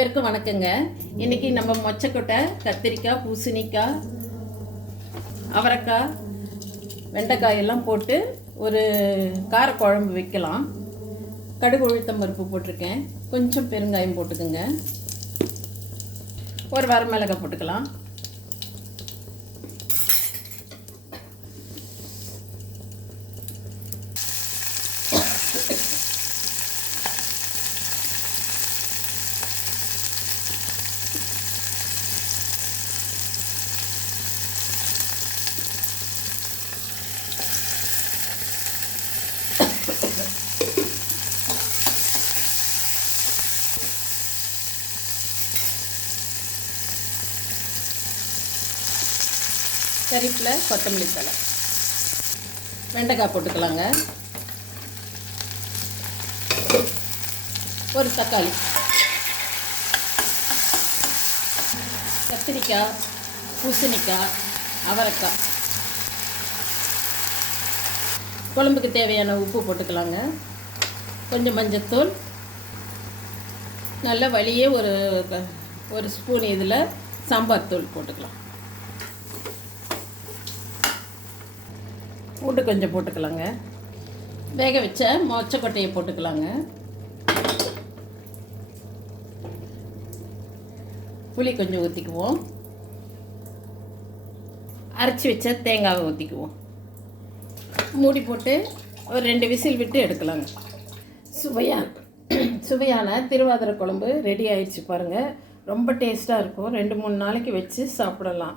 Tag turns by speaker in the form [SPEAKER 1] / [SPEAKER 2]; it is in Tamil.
[SPEAKER 1] பேருக்கும் வணக்கங்க. இன்னைக்கு நம்ம மொச்சக்கொட்டை கத்திரிக்காய் பூசணிக்காய் அவரைக்காய் வெண்டைக்காய் எல்லாம் போட்டு ஒரு காரக்குழம்பு வைக்கலாம். கடுகு உளுத்தம் பருப்பு போட்டிருக்கேன். கொஞ்சம் பெருங்காயம் போட்டுக்குங்க. ஒரு வரமிளகாய் போட்டுக்கலாம். கறிப்பில் கொத்தமல்லி தலை வெண்டைக்காய் போட்டுக்கலாங்க. ஒரு தக்காளி. கத்திரிக்காய் பூசணிக்காய் அவரைக்காய். குழம்புக்கு தேவையான உப்பு போட்டுக்கலாங்க. கொஞ்சம் மஞ்சத்தூள். நல்ல வழியே ஒரு ஒரு ஸ்பூன் இதில் சாம்பார் தூள் போட்டுக்கலாம். பூண்டு கொஞ்சம் போட்டுக்கலாங்க. வேக வச்ச மொச்சக்கொட்டையை போட்டுக்கலாங்க. புளி கொஞ்சம் ஊற்றிக்குவோம் அரைச்சி வச்ச தேங்காவை ஊற்றிக்குவோம் மூடி போட்டு ஒரு ரெண்டு விசில் விட்டு எடுக்கலாங்க. சுவையான சுவையான திருவாதிரை குழம்பு ரெடி ஆயிடுச்சு பாருங்கள் ரொம்ப டேஸ்ட்டாக இருக்கும். ரெண்டு மூணு நாளைக்கு வச்சு சாப்பிடலாம்.